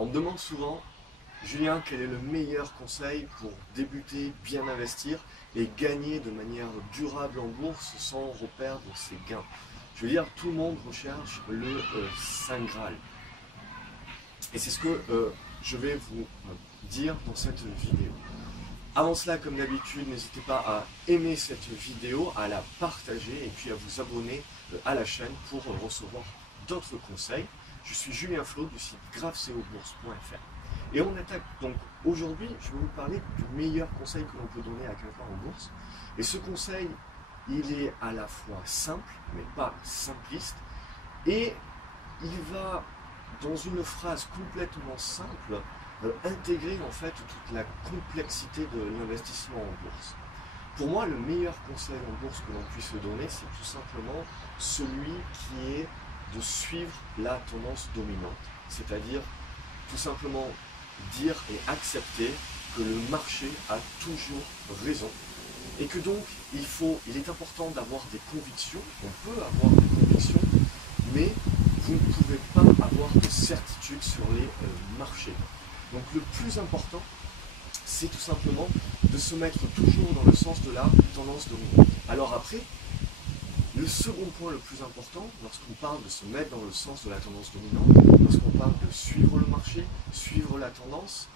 On me demande souvent, Julien, quel est le meilleur conseil pour débuter, bien investir et gagner de manière durable en bourse sans reperdre ses gains? Je veux dire, tout le monde recherche le Saint Graal. Et c'est ce que je vais vous dire dans cette vidéo. Avant cela, comme d'habitude, n'hésitez pas à aimer cette vidéo, à la partager et puis à vous abonner à la chaîne pour recevoir d'autres conseils. Je suis Julien Flo du site gravecobourse.fr. Et on attaque donc aujourd'hui, je vais vous parler du meilleur conseil que l'on peut donner à quelqu'un en bourse. Et ce conseil, il est à la fois simple, mais pas simpliste, et il va, dans une phrase complètement simple, intégrer en fait toute la complexité de l'investissement en bourse. Pour moi, le meilleur conseil en bourse que l'on puisse donner, c'est tout simplement celui qui est de suivre la tendance dominante. C'est-à-dire tout simplement dire et accepter que le marché a toujours raison et que donc il est important d'avoir des convictions, on peut avoir des convictions, mais vous ne pouvez pas avoir de certitude sur les marchés. Donc le plus important, c'est tout simplement de se mettre toujours dans le sens de la tendance dominante. Alors après, le second point le plus important, lorsqu'on parle de se mettre dans le sens de la tendance dominante, lorsqu'on parle de suivre le marché, suivre la tendance,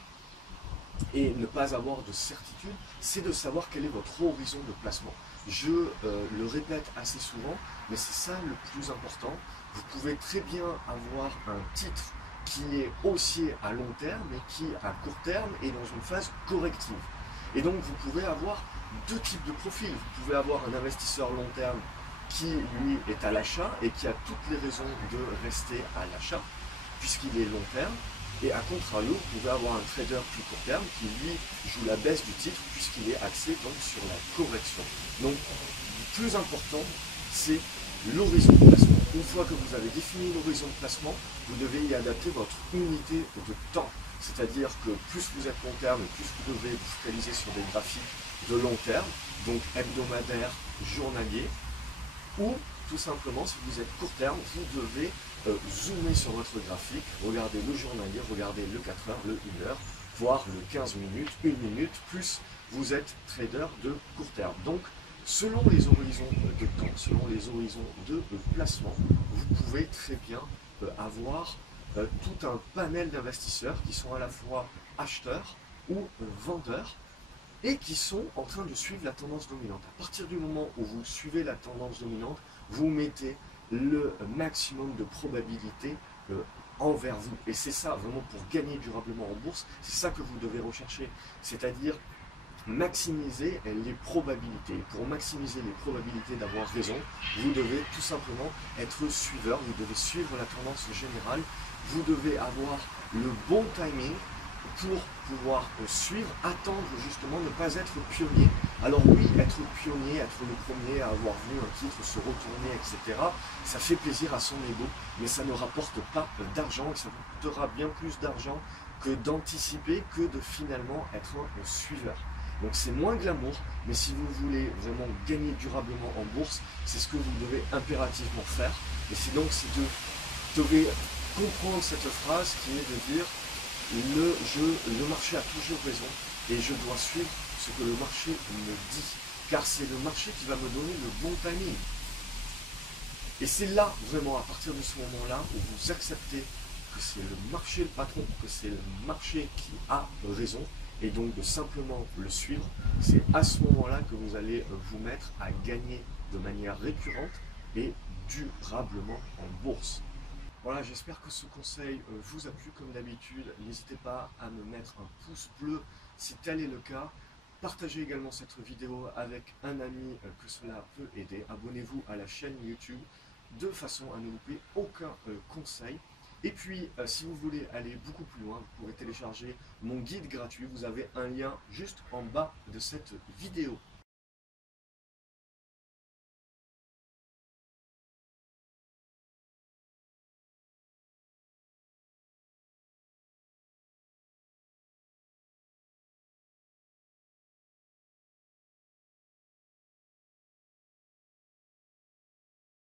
et ne pas avoir de certitude, c'est de savoir quel est votre horizon de placement. Je le répète assez souvent, mais c'est ça le plus important. Vous pouvez très bien avoir un titre qui est haussier à long terme et qui à court terme est dans une phase corrective. Et donc vous pouvez avoir deux types de profils. Vous pouvez avoir un investisseur long terme qui lui est à l'achat et qui a toutes les raisons de rester à l'achat puisqu'il est long terme. Et à contrario, vous pouvez avoir un trader plus court terme qui lui joue la baisse du titre puisqu'il est axé donc sur la correction. Donc le plus important, c'est l'horizon de placement. Une fois que vous avez défini l'horizon de placement, vous devez y adapter votre unité de temps. C'est-à-dire que plus vous êtes long terme, plus vous devez vous focaliser sur des graphiques de long terme, donc hebdomadaire, journalier, ou tout simplement, si vous êtes court terme, vous devez zoomer sur votre graphique, regarder le journalier, regarder le 4 heures, le 1 heure, voire le 15 minutes, 1 minute, plus vous êtes trader de court terme. Donc, selon les horizons de temps, selon les horizons de placement, vous pouvez très bien avoir tout un panel d'investisseurs qui sont à la fois acheteurs ou vendeurs, et qui sont en train de suivre la tendance dominante. À partir du moment où vous suivez la tendance dominante, vous mettez le maximum de probabilité envers vous. Et c'est ça, vraiment, pour gagner durablement en bourse, c'est ça que vous devez rechercher. C'est-à-dire maximiser les probabilités. Et pour maximiser les probabilités d'avoir raison, vous devez tout simplement être suiveur, vous devez suivre la tendance générale, vous devez avoir le bon timing pour pouvoir suivre, attendre justement, ne pas être pionnier. Alors oui, être pionnier, être le premier à avoir vu un titre se retourner, etc., ça fait plaisir à son ego, mais ça ne rapporte pas d'argent, et ça vous coûtera bien plus d'argent que d'anticiper, que de finalement être un suiveur. Donc c'est moins glamour, mais si vous voulez vraiment gagner durablement en bourse, c'est ce que vous devez impérativement faire. Et c'est donc, vous devez comprendre cette phrase qui est de dire le marché a toujours raison et je dois suivre ce que le marché me dit, car c'est le marché qui va me donner le bon timing. Et c'est là, vraiment, à partir de ce moment-là, où vous acceptez que c'est le marché le patron, que c'est le marché qui a raison, et donc de simplement le suivre, c'est à ce moment-là que vous allez vous mettre à gagner de manière récurrente et durablement en bourse. Voilà, j'espère que ce conseil vous a plu comme d'habitude. N'hésitez pas à me mettre un pouce bleu si tel est le cas. Partagez également cette vidéo avec un ami que cela peut aider. Abonnez-vous à la chaîne YouTube de façon à ne louper aucun conseil. Et puis, si vous voulez aller beaucoup plus loin, vous pourrez télécharger mon guide gratuit. Vous avez un lien juste en bas de cette vidéo.